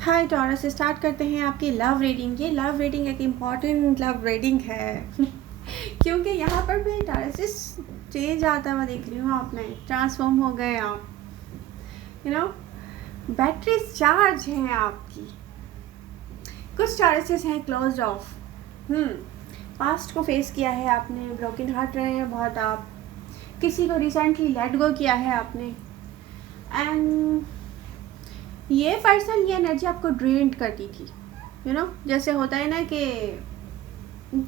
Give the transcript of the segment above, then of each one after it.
हाय taurus, start करते हैं आपकी लव रीडिंग। ये लव रीडिंग एक इम्पॉर्टेंट लव रीडिंग है क्योंकि यहाँ पर मैं टॉरस चेंज आता हुआ देख रही हूँ। आप में ट्रांसफॉर्म हो गए आप, यू नो, बैटरी चार्ज हैं आपकी। कुछ टॉरसेस हैं क्लोज्ड ऑफ, पास्ट को फेस किया है आपने, ब्रोकन हार्ट रहे हैं बहुत आप, किसी को रिसेंटली लेट गो किया है आपने, एंड ये पर्सन ये एनर्जी आपको ड्रेन्ड करती थी। जैसे होता है ना कि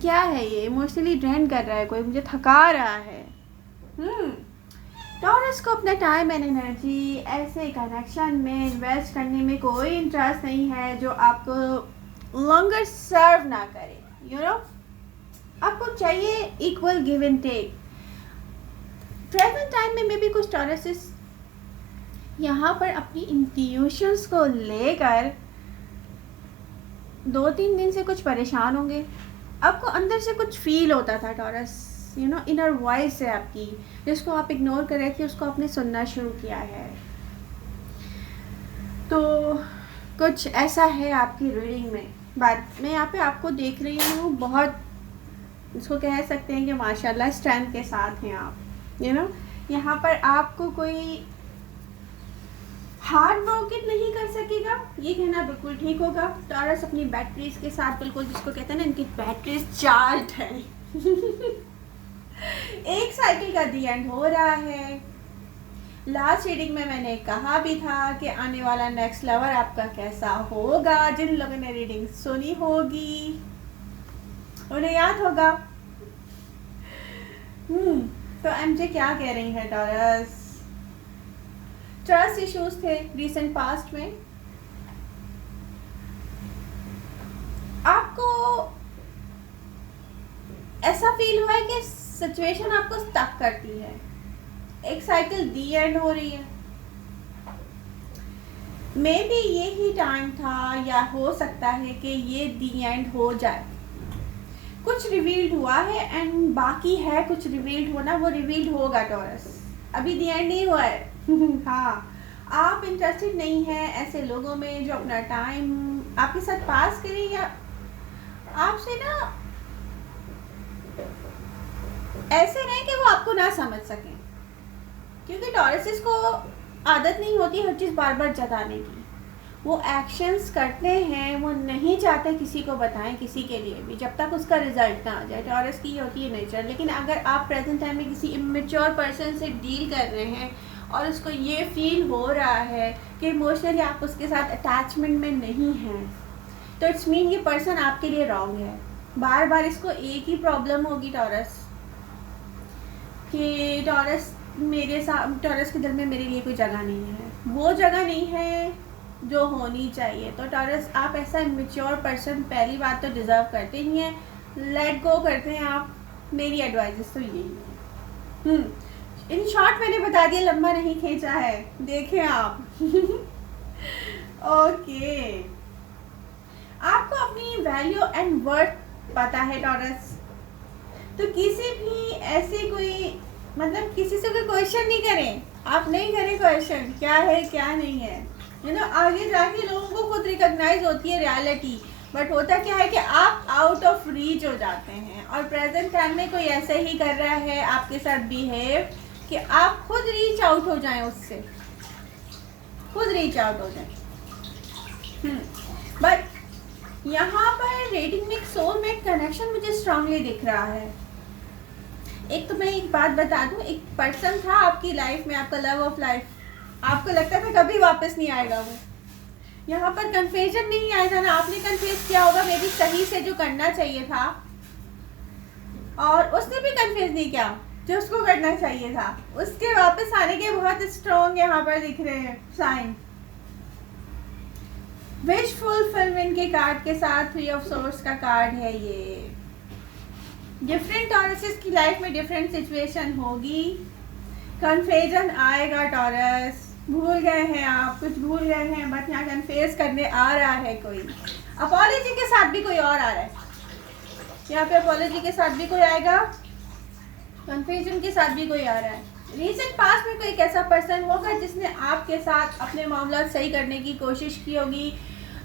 क्या है ये इमोशनली ड्रेन कर रहा है, कोई मुझे थका रहा है। टॉरस को अपना टाइम एंड एनर्जी ऐसे कनेक्शन में इन्वेस्ट करने में कोई इंटरेस्ट नहीं है जो आपको लॉन्गर सर्व ना करे। आपको चाहिए equal give and take. Present time में मे भी कुछ टॉरसेस यहाँ पर अपनी इंट्यूशंस को लेकर 2-3 दिन से कुछ परेशान होंगे। आपको अंदर से कुछ फील होता था टॉरस, इनर वॉइस है आपकी, जिसको आप इग्नोर कर रहे थे, उसको आपने सुनना शुरू किया है। तो कुछ ऐसा है आपकी रीडिंग में। बात मैं यहाँ पे आपको देख रही हूँ, बहुत इसको कह सकते हैं कि माशाल्लाह स्ट्रेंथ के साथ हैं आप। यहाँ पर आपको कोई हार्ट ब्रोकन नहीं कर सकेगा, ये कहना बिल्कुल ठीक होगा। टॉरस अपनी बैटरीज के साथ बिल्कुल, जिसको कहते हैं ना, इनकी बैटरीज चार्ज है एक साइकिल का दी एंड हो रहा है। लास्ट रीडिंग में मैंने कहा भी था कि आने वाला नेक्स्ट लवर आपका कैसा होगा। जिन लोगों ने रीडिंग सुनी होगी उन्हें याद होगा। तो एमजे क्या कह रही है टॉरस? ट्रस्ट इश्यूज थे रिसेंट पास्ट में, आपको ऐसा फील हुआ है कि सिचुएशन आपको स्टक करती है। एक साइकिल दी एंड हो रही है, मे बी यही टाइम था, या हो सकता है कि ये दी एंड हो जाए। कुछ रिवील्ड हुआ है एंड बाकी है कुछ रिवील्ड होना, वो रिवील्ड होगा टॉरस, अभी दी एंड नहीं हुआ है हाँ, आप इंटरेस्टेड नहीं है ऐसे लोगों में जो अपना टाइम आपके साथ पास करें या आपसे ना ऐसे रहे कि वो आपको ना समझ सकें। क्योंकि टॉरसेस को आदत नहीं होती हर चीज़ बार बार जताने की। वो एक्शंस करते हैं, वो नहीं चाहते किसी को बताएं, किसी के लिए भी, जब तक उसका रिजल्ट ना आ जाए। टॉरस की होती है नेचर। लेकिन अगर आप प्रेजेंट टाइम में किसी इमेच्योर पर्सन से डील कर रहे हैं और उसको ये फील हो रहा है कि इमोशनली आप उसके साथ अटैचमेंट में नहीं हैं, तो इट्स मीन ये पर्सन आपके लिए रॉन्ग है। बार बार इसको एक ही प्रॉब्लम होगी टॉरस, कि टॉरस मेरे साथ, टॉरस के दिल में मेरे लिए कोई जगह नहीं है, वो जगह नहीं है जो होनी चाहिए। तो टॉरस, आप ऐसा इमेच्योर पर्सन पहली बात तो डिज़र्व करते ही हैं, लेट गो करते हैं आप। मेरी एडवाइस तो यही है। इन शॉर्ट मैंने बता दिया, लंबा नहीं खींचा है, देखें आप ओके आपको अपनी वैल्यू एंड वर्थ पता है टॉरस, तो किसी भी ऐसे कोई, मतलब किसी से कोई क्वेश्चन नहीं करें। आप नहीं करें क्वेश्चन क्या है क्या नहीं है। आगे जाके लोगों को खुद रिकॉग्नाइज होती है रियलिटी, बट होता क्या है कि आप आउट ऑफ रीच हो जाते हैं। और प्रेजेंट टाइम में कोई ऐसे ही कर रहा है आपके साथ बिहेव कि आप खुद रीच आउट हो जाएं, उससे खुद रीच आउट हो जाएं। बट यहाँ पर रेटिंग में एक सोलमेट कनेक्शन मुझे स्ट्रांगली दिख रहा है। एक तो मैं एक बात बता दूं, एक पर्सन था आपकी लाइफ में, आपका लव ऑफ लाइफ, आपको लगता था कभी वापस नहीं आएगा वो। यहाँ पर कन्फ्यूजन नहीं आया था ना, आपने कन्फ्यूज किया होगा मे बी सही से जो करना चाहिए था, और उसने भी कन्फ्यूज नहीं किया जो उसको करना चाहिए था। उसके वापस आने के बहुत स्ट्रॉन्ग यहाँ पर दिख रहे हैं साइन। विश फुलफिलमेंट के कार्ड के साथ 3 ऑफ सोर्स का कार्ड है ये। डिफरेंट टॉरसेस की लाइफ में डिफरेंट सिचुएशन होगी, कन्फ्यूजन आएगा टॉरस, भूल गए हैं आप, कुछ भूल गए हैं, बट यहाँ कन्फ्यूज करने आ रहा है कोई। अपॉलॉजी के साथ भी कोई और आ रहा है, यहाँ पे अपॉलॉजी के साथ भी कोई आएगा, कन्फ्यूजन के साथ भी कोई आ रहा है। रीसेंट पास्ट में कोई एक ऐसा पर्सन होगा जिसने आपके साथ अपने मामला सही करने की कोशिश की होगी,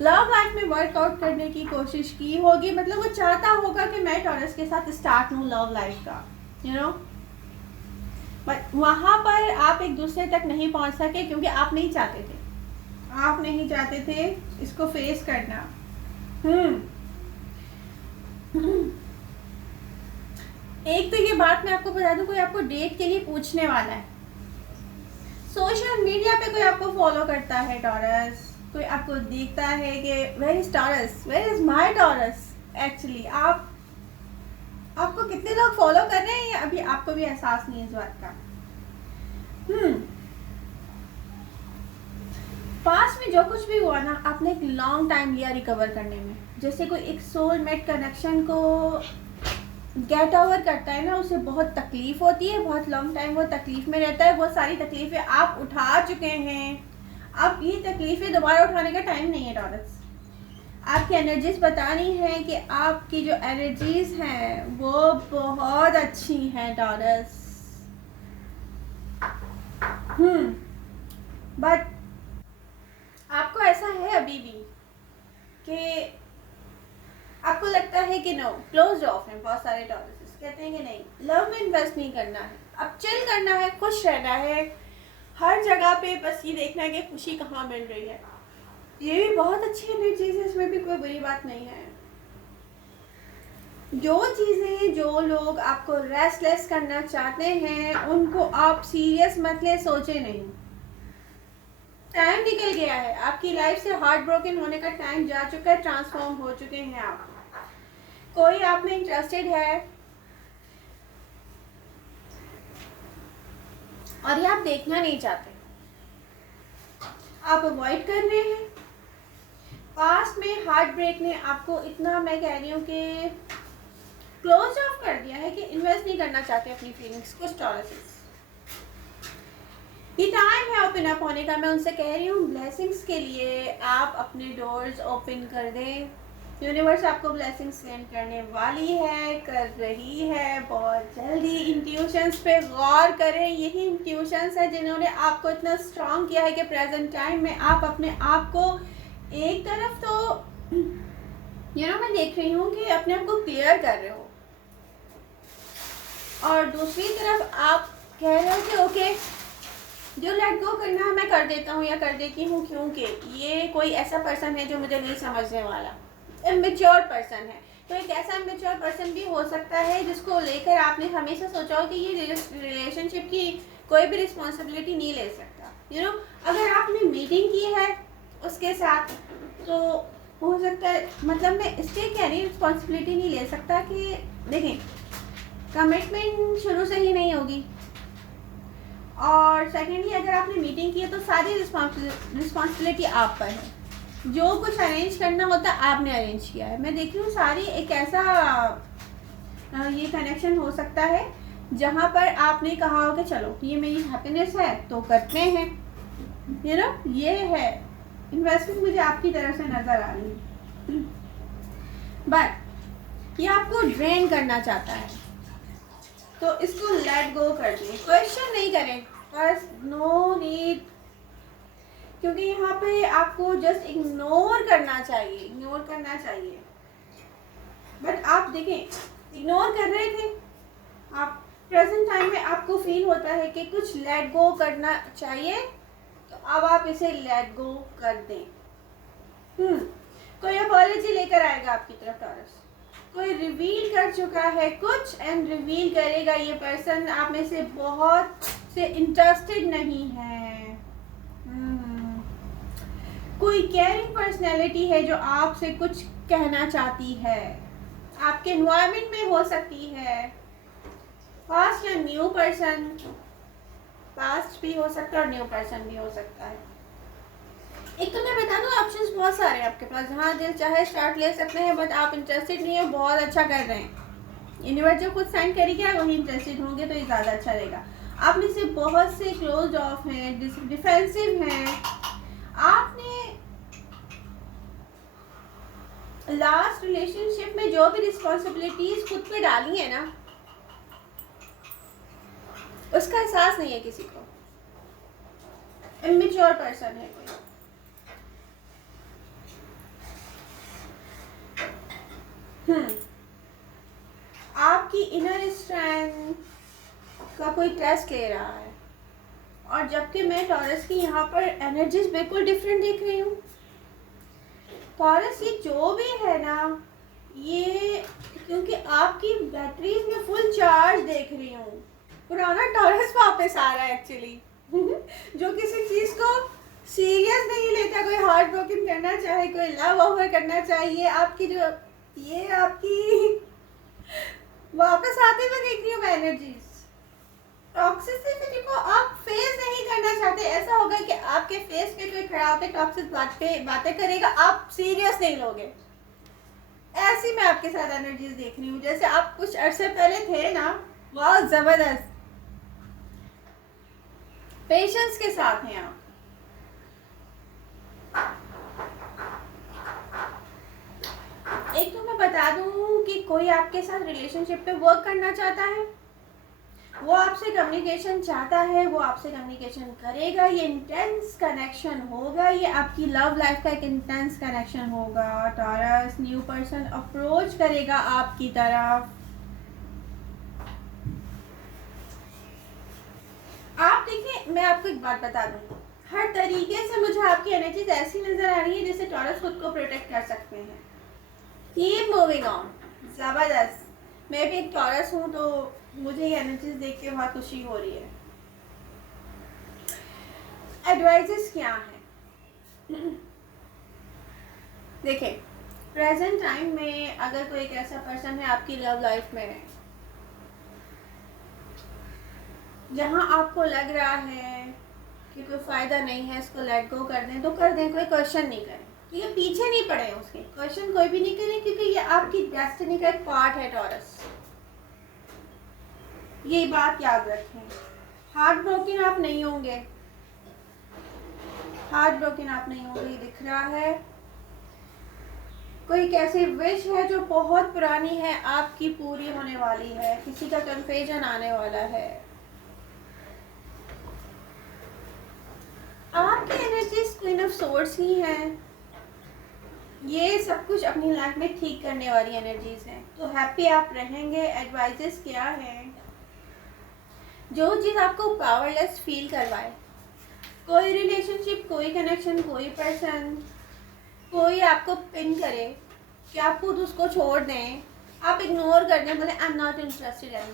लव लाइफ में वर्कआउट करने की कोशिश की होगी, मतलब वो चाहता होगा कि मैं टॉरस के साथ स्टार्ट हूँ लव लाइफ का, यू नो, बट वहाँ पर आप एक दूसरे तक नहीं पहुँच सके क्योंकि आप नहीं चाहते थे, आप नहीं चाहते थे इसको फेस करना। एक तो ये बात मैं आपको बता दूं, कोई आपको डेट के लिए पूछने वाला है, सोशल मीडिया पे कोई आपको फॉलो करता है टॉरस, कोई आपको देखता है कि where is Taurus, where is my Taurus, actually आपको कितने लोग फॉलो कर रहे हैं अभी आपको भी एहसास नहीं है इस बात का। पास्ट में जो कुछ भी हुआ ना, आपने एक लॉन्ग टाइम लिया रिकवर करने में, जैसे कोई एक सोलमेट कनेक्शन को गेट ओवर करता है ना, उसे बहुत तकलीफ होती है, बहुत लॉन्ग टाइम वो तकलीफ में रहता है, बहुत सारी तकलीफें आप उठा चुके हैं, अब ये तकलीफें दोबारा उठाने का टाइम नहीं है टॉरस। आपकी एनर्जीज बता रही हैं कि आपकी जो एनर्जीज हैं वो बहुत अच्छी हैं टॉरस। बट आपको ऐसा है अभी भी कि आपको लगता है कि नो, क्लोज ऑफ है, बहुत सारे टॉरस कहते हैं कि नहीं, लव में इन्वेस्ट नहीं करना है, अब चिल करना है, खुश रहना है हर जगह पे, बस ये देखना है कि खुशी कहाँ मिल रही है। ये भी बहुत अच्छी एनर्जीज है, इसमें भी कोई बुरी बात नहीं है। जो चीज़ें, जो लोग आपको रेस्टलेस करना चाहते हैं उनको आप सीरियस मत ले, सोचे नहीं, टाइम निकल गया है, आपकी लाइफ से हार्ट ब्रोकन होने का टाइम जा चुका है, ट्रांसफॉर्म हो चुके हैं आप। कोई आप में इंटरेस्टेड है और ये आप देखना नहीं चाहते, आप अवॉइड कर रहे हैं। पास्ट में हार्ट ब्रेक ने आपको इतना, मैं कह रही हूँ कि क्लोज ऑफ कर दिया है कि इन्वेस्ट नहीं करना चाहते अपनी फीलिंग्स कुछ टॉरसेस। ये टाइम है ओपन अप होने का, मैं उनसे कह रही हूँ ब्लेसिंग्स के लिए आप अपने डोर्स ओपन कर दें, यूनिवर्स आपको ब्लेसिंग्स सेंड करने वाली है, कर रही है बहुत जल्दी। इंट्यूशंस पे गौर करें, यही इंट्यूशंस है जिन्होंने आपको इतना स्ट्रॉन्ग किया है कि प्रेजेंट टाइम में आप अपने आप को एक तरफ तो मैं देख रही हूँ कि अपने आप को क्लियर कर रहे हो, और दूसरी तरफ आप कह रहे हो कि ओके, जो लेट गो करना है मैं कर देता हूँ या कर देती हूँ, क्योंकि ये कोई ऐसा पर्सन है जो मुझे नहीं समझने वाला, इमेच्योर पर्सन है। तो एक ऐसा इमेच्योर पर्सन भी हो सकता है जिसको लेकर आपने हमेशा सोचा हो कि ये रिलेशनशिप की कोई भी रिस्पॉन्सिबिलिटी नहीं ले सकता। अगर आपने मीटिंग की है उसके साथ तो हो सकता है, मतलब मैं इसलिए कह रही रिस्पॉन्सिबिलिटी नहीं ले सकता कि देखें, कमिटमेंट शुरू से ही नहीं होगी, और सेकेंडली अगर आपने मीटिंग की है तो सारी रिस्पॉन्सिबिलिटी आप पर है, जो कुछ अरेंज करना होता है आपने अरेंज किया है। मैं देख रही हूँ सारी एक ऐसा ये कनेक्शन हो सकता है जहाँ पर आपने कहा हो कि चलो ये मेरी हैप्पीनेस है तो करते हैं, ये है इन्वेस्टमेंट मुझे आपकी तरफ से नज़र आ रही है, बट ये आपको ड्रेन करना चाहता है, तो इसको लेट गो कर दिए, क्वेश्चन नहीं करें, बस नो नीड, क्योंकि यहाँ पे आपको जस्ट इग्नोर करना चाहिए, बट आप देखें इग्नोर कर रहे थे आप, प्रेजेंट टाइम में आपको फील होता है कि कुछ लेट गो करना चाहिए, तो अब आप इसे लेट गो कर दें। कोई अपॉलॉजी लेकर आएगा आपकी तरफ टॉरस, कोई रिवील कर चुका है कुछ एंड रिवील करेगा, ये पर्सन आप में से बहुत से इंटरेस्टेड नहीं है। कोई केयरिंग पर्सनैलिटी है जो आपसे कुछ कहना चाहती है, आपके एनवायरनमेंट में हो सकती है, पास्ट या न्यू पर्सन, पास्ट भी हो सकता है और न्यू पर्सन भी हो सकता है। एक तो मैं बता दूँ ऑप्शंस बहुत सारे हैं आपके पास, जहाँ दिल चाहे स्टार्ट ले सकते हैं, बट आप इंटरेस्टेड नहीं है, बहुत अच्छा कर रहे हैं, यूनिवर्स जो कुछ साइन करेगा वही इंटरेस्टेड होंगे तो ये ज़्यादा अच्छा रहेगा। आप में से बहुत से क्लोज ऑफ हैं, डिफेंसिव हैं, आपने लास्ट रिलेशनशिप में जो भी रिस्पॉन्सिबिलिटीज खुद पे डाली है ना, उसका एहसास नहीं है किसी को, इमेच्योर पर्सन है कोई, का कोई टेस्ट ले रहा है, और जबकि मैं टॉरस की यहाँ पर एनर्जीज बिल्कुल डिफरेंट देख रही हूँ। टॉरस ये जो भी है ना, ये क्योंकि आपकी बैटरीज में फुल चार्ज देख रही हूँ, पुराना टॉरस वापस आ रहा है एक्चुअली। जो किसी चीज़ को सीरियस नहीं लेता, कोई हार्ट ब्रोकन करना चाहे, कोई लव ओवर करना चाहिए, आपकी जो ये आपकी वापस आते हुए देख रही हूँ मैं एनर्जीज। टॉक्सिसिटी को आप फेस नहीं करना चाहते, ऐसा होगा कि आपके फेस पे कोई खड़ा होकर टॉक्सिक बातें करेगा, आप सीरियस नहीं लोगे। ऐसी मैं आपके साथ एनर्जीज देख रही हूँ, जैसे आप कुछ अरसे पहले थे ना, बहुत जबरदस्त पेशेंस के साथ हैं आप। एक तो मैं बता दूं कि कोई आपके साथ रिलेशनशिप पे वर्क करना चाहता है, वो आपसे कम्युनिकेशन चाहता है, वो आपसे कम्युनिकेशन करेगा, ये इंटेंस कनेक्शन होगा, ये आपकी लव लाइफ का एक इंटेंस कनेक्शन होगा। टॉरस न्यू पर्सन अप्रोच करेगा आपकी तरफ। आप देखिए, मैं आपको एक बात बता दूं, हर तरीके से मुझे आपकी एनर्जीज ऐसी नजर आ रही है जैसे टॉरस खुद को प्रोटेक्ट कर सकते हैं। कीप मूविंग ऑन, जबरदस्त। मैं भी एक टॉरस हूँ तो मुझे ये एनर्जीज देख के बहुत खुशी हो रही है। एडवाइजेस क्या है? देखिए, प्रेजेंट टाइम में अगर कोई एक ऐसा पर्सन है आपकी लव लाइफ में जहां आपको लग रहा है कि कोई फायदा नहीं है, इसको लेट गो कर दें तो कर दें, कोई क्वेश्चन नहीं करें, ठीक है? पीछे नहीं पड़े उसके, क्वेश्चन कोई भी नहीं करें, क्योंकि ये आपकी डेस्टिनी का एक पार्ट है टॉरस। ये बात याद रखें। हार्ट ब्रोकन आप नहीं होंगे, हार्ट ब्रोकन आप नहीं होंगे, ये दिख रहा है। कोई कैसी विश है जो बहुत पुरानी है, आपकी पूरी होने वाली है, किसी का कन्फ्यूजन आने वाला है। आपकी एनर्जीज क्वीन ऑफ सोर्स ही है, ये सब कुछ अपनी लाइफ में ठीक करने वाली एनर्जीज हैं, तो हैप्पी आप रहेंगे। एडवाइजेस क्या है? जो चीज़ आपको पावरलेस फील करवाए, कोई रिलेशनशिप, कोई कनेक्शन, कोई पर्सन, कोई आपको पिन करे कि आप खुद उसको छोड़ दें, आप इग्नोर कर दें, बोले I am not interested in,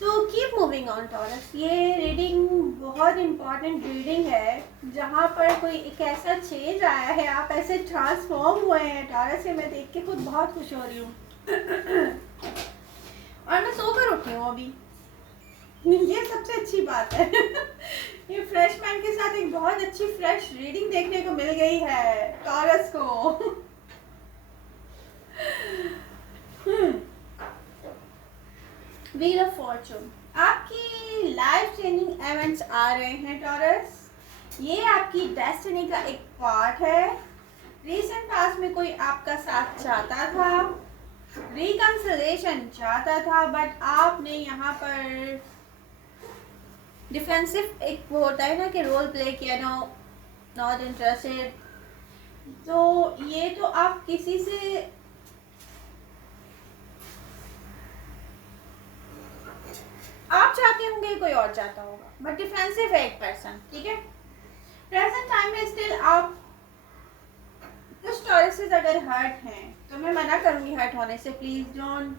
तो कीप मूविंग ऑन टॉरस। ये रीडिंग बहुत इंपॉर्टेंट रीडिंग है, जहाँ पर कोई एक ऐसा चेंज आया है, आप ऐसे ट्रांसफॉर्म हुए हैं टॉरस से, मैं देख के खुद बहुत खुश हो रही हूँ। और मैं सोकर उठी हूँ अभी, ये सबसे अच्छी बात है। ये फ्रेश माइंड के साथ एक बहुत अच्छी फ्रेश रीडिंग देखने को मिल गई है टॉरस को। व्हील ऑफ फॉर्चून, आपकी लाइफ चेंजिंग इवेंट्स आ रहे हैं टॉरस, ये आपकी डेस्टिनी का एक पार्ट है। रिसेंट पास्ट में कोई आपका साथ चाहता था, रिकंसिलिएशन चाहता था, बट आपने यहाँ पर डिफेंसिव एक वो होता है ना कि रोल प्ले किया, नो नॉट इंटरेस्टेड। तो ये तो आप किसी से आप चाहते होंगे, कोई और चाहता होगा, बट डिफेंसिव है एक पर्सन, ठीक है? प्रेजेंट टाइम में स्टिल आप कुछ टॉरसेस अगर हर्ट हैं तो मैं मना करूंगी हर्ट होने से, प्लीज डोंट।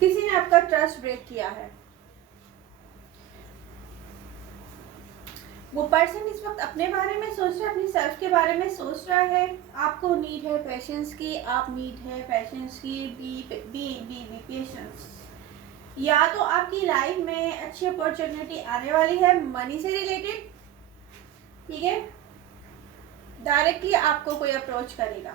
किसी ने आपका ट्रस्ट ब्रेक किया है, वो पर्सन इस वक्त अपने बारे में सोच रहा है, अपनी सेल्फ के बारे में सोच रहा है। आपको नीड है पेशेंस की, आप नीड है पेशेंस की, बी पेशेंस। या तो आपकी लाइफ में अच्छी अपॉर्चुनिटी आने वाली है मनी से रिलेटेड, ठीक है? डायरेक्टली आपको कोई अप्रोच करेगा।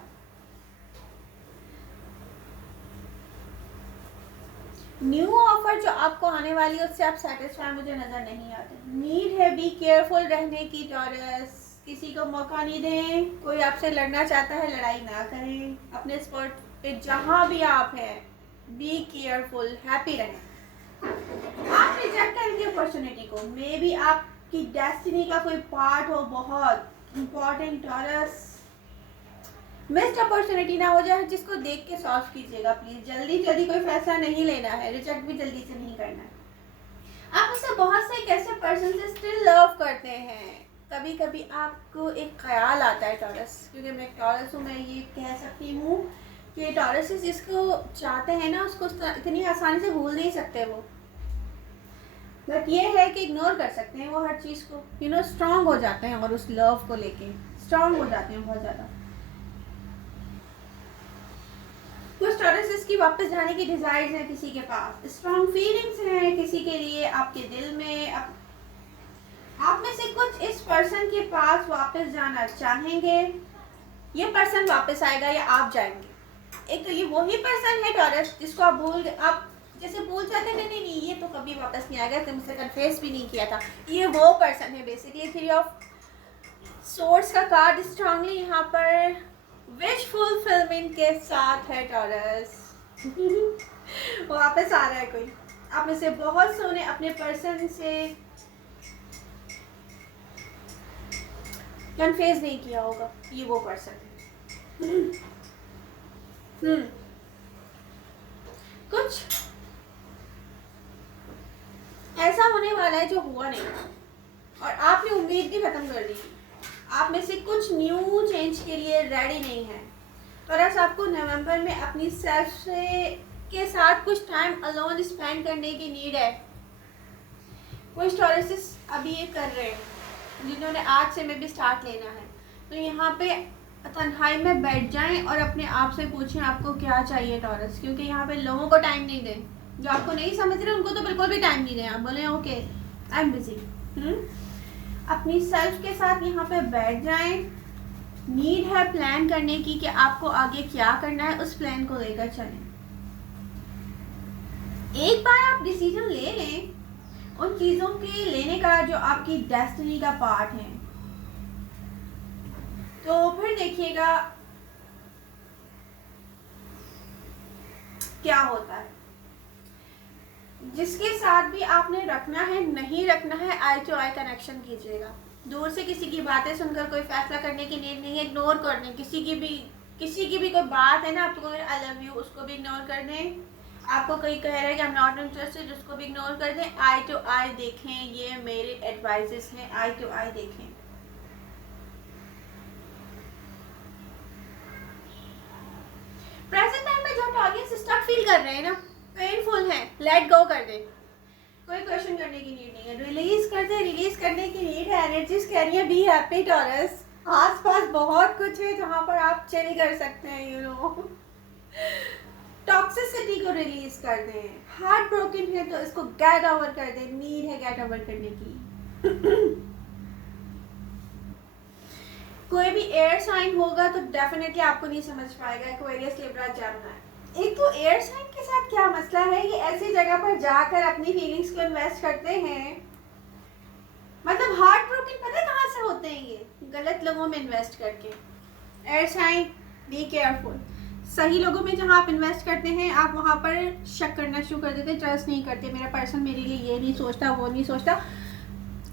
न्यू ऑफर जो आपको आने वाली है उससे आप सेटिस्फाई मुझे नजर नहीं आते। नीड है बी केयरफुल रहने की टॉरस, किसी को मौका नहीं दें, कोई आपसे लड़ना चाहता है लड़ाई ना करें, अपने स्पॉट पे जहां भी आप हैं बी केयरफुल, हैप्पी रहें। आप रिजेक्ट करेंगे अपॉर्चुनिटी को, मे बी आपकी डेस्टिनी का कोई पार्ट हो बहुत इंपॉर्टेंट टॉरस, मिस्ड अपॉर्चुनिटी ना हो जाए, जिसको देख के सॉल्व कीजिएगा प्लीज। जल्दी जल्दी कोई फैसला नहीं लेना है, रिजेक्ट भी जल्दी से नहीं करना है। आप उससे बहुत से एक ऐसे पर्सन से स्टिल लव करते हैं। कभी कभी आपको एक ख्याल आता है टॉरस, क्योंकि मैं टॉरस हूँ, मैं ये कह सकती हूँ कि टॉरस जिसको चाहते हैं ना उसको इतनी आसानी से भूल नहीं सकते वो। बट ये है कि इग्नोर कर सकते हैं वो हर चीज़ को, यू नो, स्ट्रांग हो जाते हैं और उस लव को लेके स्ट्रांग हो जाते हैं बहुत ज़्यादा। कुछ टॉरस की वापस जाने की डिजायर्स हैं किसी के पास, स्ट्रांग फीलिंग्स हैं किसी के लिए आपके दिल में। आप में से कुछ इस पर्सन के पास वापस जाना चाहेंगे, ये पर्सन वापस आएगा या आप जाएंगे। एक तो ये वही पर्सन है टॉरस जिसको आप आप जैसे भूल जाते हैं, नहीं नहीं ये तो कभी वापस नहीं आएगा, तुमसे कन्फेस भी नहीं किया था, ये वो पर्सन है बेसिकली। थ्री ऑफ सोर्ड्स का कार्ड स्ट्रांगली यहाँ पर विश फुलफिलमेंट के साथ है टॉरस। वापस आ रहा है कोई आप में से बहुत सोने अपने पर्सन से कन्फेस नहीं किया होगा, ये वो पर्सन है। कुछ ऐसा होने वाला है जो हुआ नहीं और आपने उम्मीद भी खत्म कर दी। आप में से कुछ न्यू चेंज के लिए रेडी नहीं है। परस आपको नवंबर में अपनी सेल्फ से के साथ कुछ टाइम अलोन स्पेंड करने की नीड है। कुछ टॉरसेस अभी ये कर रहे हैं जिन्होंने आज से में भी स्टार्ट लेना है, तो यहाँ पे तन्हाई में बैठ जाएं और अपने आप से पूछें आपको क्या चाहिए टॉरस, क्योंकि यहाँ पे लोगों को टाइम नहीं दें। जो आपको नहीं समझ रहे उनको तो बिल्कुल भी टाइम नहीं दें। आप बोले ओके आई एम बिजी। अपनी सेल्फ के साथ यहाँ पे बैठ जाएं। नीड है प्लान करने की कि आपको आगे क्या करना है, उस प्लान को लेकर चलें। एक बार आप डिसीजन ले लें उन चीज़ों के लेने का जो आपकी डेस्टिनी का पार्ट है, तो फिर देखिएगा क्या होता है। जिसके साथ भी आपने रखना है नहीं रखना है, आई टू आई कनेक्शन कीजिएगा। दूर से किसी की बातें सुनकर कोई फैसला करने की नीड नहीं है। इग्नोर कर दें किसी की भी कोई बात है ना, आपको आई लव यू उसको भी इग्नोर कर दें। आपको कोई कह रहा है कि आई एम नॉट इंटरेस्टेड, उसको भी इग्नोर कर दें। आई टू आई देखें, ये मेरे एडवाइजेस हैं, आई टू आई देखें। प्रेजेंट टाइम में जो ऑडियंस स्टक फील कर रहे हैं ना, पेनफुल है, लेट गो कर दे। कोई क्वेश्चन करने की नीड नहीं है, रिलीज कर दे। रिलीज करने की नीड है, एनर्जीज कह रही है बी हैप्पी टॉरस। आसपास बहुत कुछ है जहाँ पर आप चिल कर सकते हैं, यू नो। टॉक्सिसिटी को रिलीज कर दें। हार्ट ब्रोकन है तो इसको गेट ओवर कर दें, नीड है गेट ओवर करने की। कोई भी एयर साइन होगा तो डेफिनेटली आपको नहीं समझ पाएगा। Aquarius, Libra, Gemini. एक तो एयर साइन के साथ क्या मसला है, ये ऐसी जगह पर जाकर अपनी फीलिंग्स को इन्वेस्ट करते हैं। मतलब हार्ट ब्रोकन पता है कहाँ से होते हैं, ये गलत लोगों में इन्वेस्ट करके। Air sign, be careful. सही लोगों में जहाँ आप इन्वेस्ट करते हैं, आप वहाँ पर शक करना शुरू कर देते, ट्रस्ट नहीं करते। मेरा पर्सन मेरे लिए ये नहीं सोचता, वो नहीं सोचता।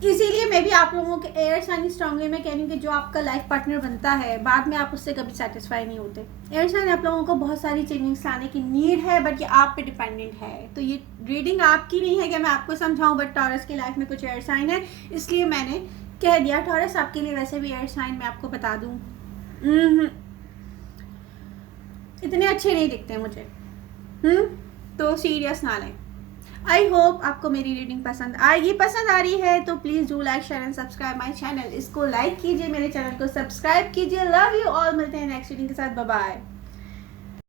इसीलिए मैं भी आप लोगों के एयर साइन स्ट्रांगली में कह रही हूँ कि जो आपका लाइफ पार्टनर बनता है, बाद में आप उससे कभी सेटिस्फाई नहीं होते। एयर साइन आप लोगों को बहुत सारी चेंजिंग्स लाने की नीड है, बट ये आप पे डिपेंडेंट है। तो ये रीडिंग आपकी नहीं है कि मैं आपको समझाऊं, बट टॉरस की लाइफ में कुछ एयर साइन है, इसलिए मैंने कह दिया। टॉरस आपके लिए वैसे भी एयर साइन मैं आपको बता दूँ इतने अच्छे नहीं दिखते मुझे, तो सीरियस ना लें। आई होप आपको मेरी रीडिंग पसंद आएगी। पसंद आ रही है तो please do like, share and subscribe my channel. इसको लाइक कीजिए, मेरे चैनल को सब्सक्राइब कीजिए। Love you all. मिलते हैं नेक्स्ट रीडिंग के साथ। Bye bye.